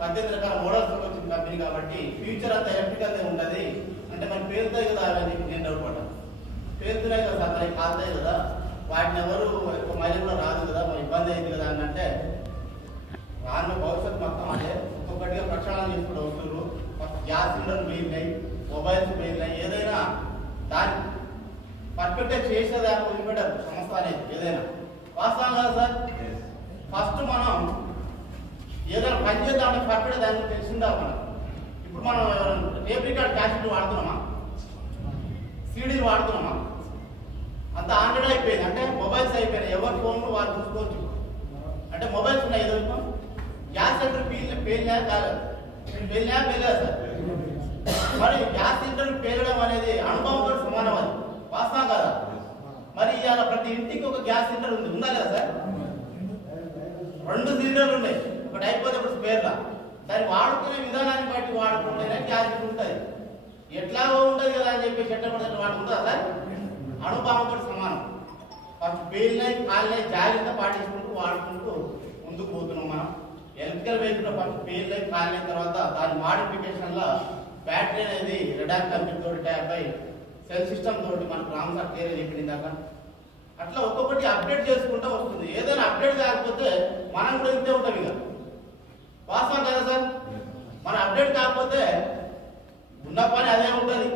18 రకాల మోడల్స్ వచ్చిన కంపెనీ కాబట్టి ఫ్యూచర్ అంతా ఎలక్ట్రికల్ ఉంటుంది అంటే మరి పేరుతాయి కదా అని నేను డౌట్ పడ్డాను. పేరుతున్నాయి కదా సార్, మరి కాలుతాయి కదా, వాటిని ఎవరు ఎక్కువ మైలేజ్ కూడా రాదు కదా, మరి ఇబ్బంది అయింది కదా అని అంటే రాను భవిష్యత్తు మొత్తం అంటే ఒక్కొక్కటిగా ప్రక్షాళన చేసుకుంటూ వస్తున్నారు. గ్యాస్ సిలిండర్లు పోయినాయి, మొబైల్స్ పోయినాయి, ఏదైనా దాన్ని పర్ఫెక్ట్గా చేసేదాన్ని వదిలిపెట్టారు సంస్థ అనేది ఏదైనా. వాస్తవం కదా సార్? ఫస్ట్ మనం ఏదైనా పని చేద్దామంటే పర్ఫెక్ట్ దాన్ని తెలిసిందా మనం. ఇప్పుడు మనం టేప్ రికార్డ్ క్యాసెట్లు వాడుతున్నామా, సీడీలు వాడుతున్నామా, అంత ఆండ్రాయిడ్ అయిపోయింది. అంటే మొబైల్స్ అయిపోయినాయి, ఎవరి ఫోన్లు వాళ్ళు చూసుకోవచ్చు. అంటే మొబైల్స్ ఉన్నాయి ఏదో గ్యాస్ సిలిండర్ పేలినా సార్. మరి గ్యాస్ సిలిండర్ పేలడం అనేది అనుభవంతో సమానం, అది వాస్తవం కదా. మరి ఇవాళ ప్రతి ఇంటికి ఒక గ్యాస్ సిలిండర్ ఉందా కదా సార్? 2 సిలిండర్లు ఉన్నాయి, ఒకటి అయిపోతే ఇప్పుడు స్పేర్లా. దాన్ని వాడుకునే విధానాన్ని బట్టి వాడుకుంటేనే గ్యాస్ ఉంటుంది. ఎట్లాగో ఉంటుంది కదా అని చెప్పి చెట్టపడి వాడుకుంటుందా సార్? అనుభవంతో సమానం. ఫస్ట్ పేలినాయి కాలినాయి జాగ్రత్త పాటించుకుంటూ వాడుకుంటూ ముందుకు పోతున్నాం మనం. ఎలక్ట్రికల్ వెహికల్ ఫస్ట్ పేలినాయి కాలిన తర్వాత దాని మాడిఫికేషన్ లో బ్యాటరీ అనేది రెడాక్ కంపెనీ తోటి ట్యాప్ అయి సెల్ సిస్టమ్ తోటి మనకు రామ్ సార్ క్లియర్ చెప్పింది దాకా. అట్లా ఒక్కొక్కటి అప్డేట్ చేసుకుంటూ వస్తుంది. ఏదైనా అప్డేట్ కాకపోతే మనం కూడా ఇంతే ఉంటాం ఇక. వాస్తవం కదా సార్? మన అప్డేట్ కాకపోతే ఉన్న పని అదే ఉంటుంది,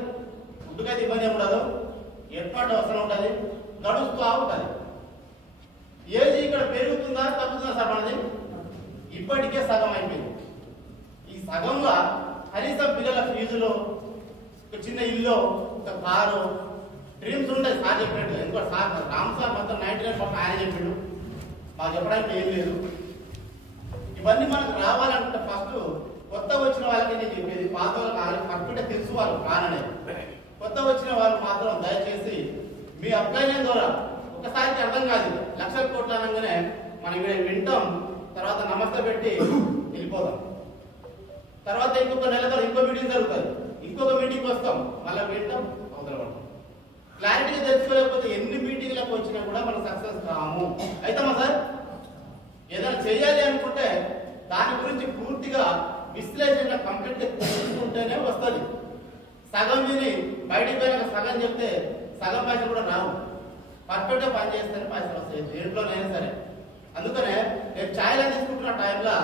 ఫుడ్కైతే ఇబ్బంది ఉండదు, ఎటువంటి అవసరం ఉంటుంది, నడుస్తూ ఉంటుంది. ఏది ఇక్కడ పెరుగుతుందా తగ్గుతుందా సార్? మనది ఇప్పటికే సగం అయిపోయింది. ఈ సగంలో కనీసం పిల్లల ఫీజులు, ఒక చిన్న ఇల్లు, ఒక కారు, డ్రీమ్స్ ఉంటాయి సార్ చెప్పినట్టు. ఎందుకంటే సార్ రామ్ సార్ మొత్తం 99% ఆయన చెప్పిండు, మాకు చెప్పడానికి ఏం లేదు. ఇవన్నీ మనకు రావాలంటే ఫస్ట్ కొత్త వచ్చిన వాళ్ళకి నేను చెప్పేది, పాత వాళ్ళకి పర్ఫెక్ట్గా తెలుసు వాళ్ళు కాననేది. కొత్త వచ్చిన వాళ్ళు మాత్రం దయచేసి మీ అప్లై ద్వారా ఒకసారికి అర్థం కాదు, లక్షల కోట్లు అనగానే మనం వింటాం, తర్వాత నమస్తే పెట్టి వెళ్ళిపోదాం. తర్వాత ఇంకొక నెల తర్వాత ఇంకో మీటింగ్ జరుగుతుంది, ఇంకొక మీటింగ్ వస్తాం, మళ్ళీ వింటాం, అవతల పడతాం. క్లారిటీగా తెలుసుకోలేకపోతే ఎన్ని మీటింగ్లకు వచ్చినా కూడా మనం సక్సెస్ కాము. అయితమా సార్? ఏదైనా చేయాలి అనుకుంటే దాని గురించి పూర్తిగా విశ్లేషణ కంప్లీట్ గా తెలుసుకుంటేనే వస్తుంది. సగం విని బయటికి పోయిన సగం చెప్తే సగం పైసలు కూడా రావు. పర్ఫెక్ట్ గా పని చేస్తేనే పైసలు వస్తాయి దేంట్లోనైనా సరే. అందుకనే నేను ఛాయలు తీసుకుంటున్న టైంలో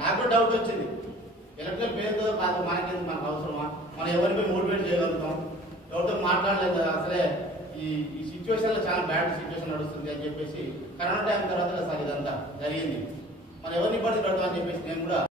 నాకు కూడా డౌట్ వచ్చింది, ఎలక్ట్రికల్ పేరుతో కాదు మనకి మనకు అవసరమా, మనం ఎవరికి మోటివేట్ చేయగలుగుతాం, ఎవరితో మాట్లాడలేదు కదా అసలే. ఈ సిచ్యువేషన్ లో చాలా బ్యాడ్ సిచ్యువేషన్ నడుస్తుంది అని చెప్పేసి కరోనా టైం తర్వాత సార్ ఇదంతా జరిగింది, మనం ఎవరిని ఇబ్బంది పెడతామని చెప్పేసి నేను కూడా